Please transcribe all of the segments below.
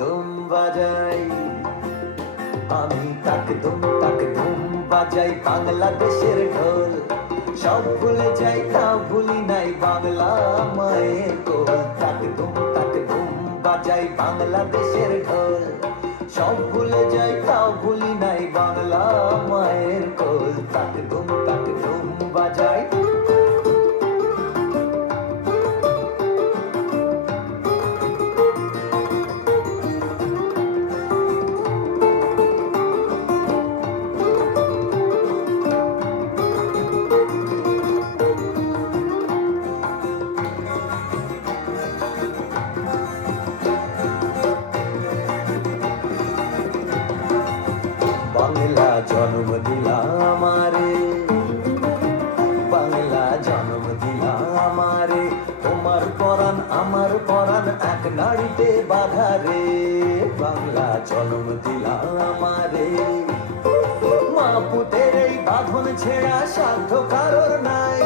ধুম বাজাই, আমি তাক ধুম বাজাই বাংলাদেশের ঢোল। সব ভুলে যাই তাও ভুলি নাই বাংলা মায়ের কোল। তাক ধুম বাজাই বাংলাদেশের ঢোল। সব ভুলে যাই তাও ভুলি নাই বাংলা মায়ের কোল। তাক ধুম বাজাই। বাংলা জন্ম দিলা আমারে, বাংলা জন্ম দিলা আমারে, তোমার পরাণ আমার পরাণ এক নাড়িতে বাঁধা রে। বাংলা জন্ম দিলা আমারে, মা পুতের এই বাঁধন ছেঁড়া সাধ্য কারোর নাই।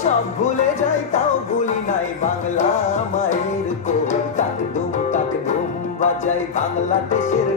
সব ভুলে যাই তাও ভুলি নাই বাংলা মায়ের কোল। তাক ধুম বাজাই বাংলাদেশের